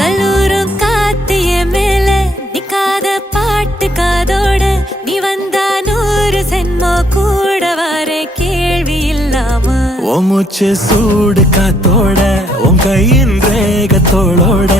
கல்லூரும் காத்திய மேல நிக்காத பாட்டு காதோட நீ வந்தா 100 சென்மோ கூட வர கேள்வி இல்லாம ஓ மூச்சு சூடு காத்தோட உன் கையின் ரேகத்தோளோட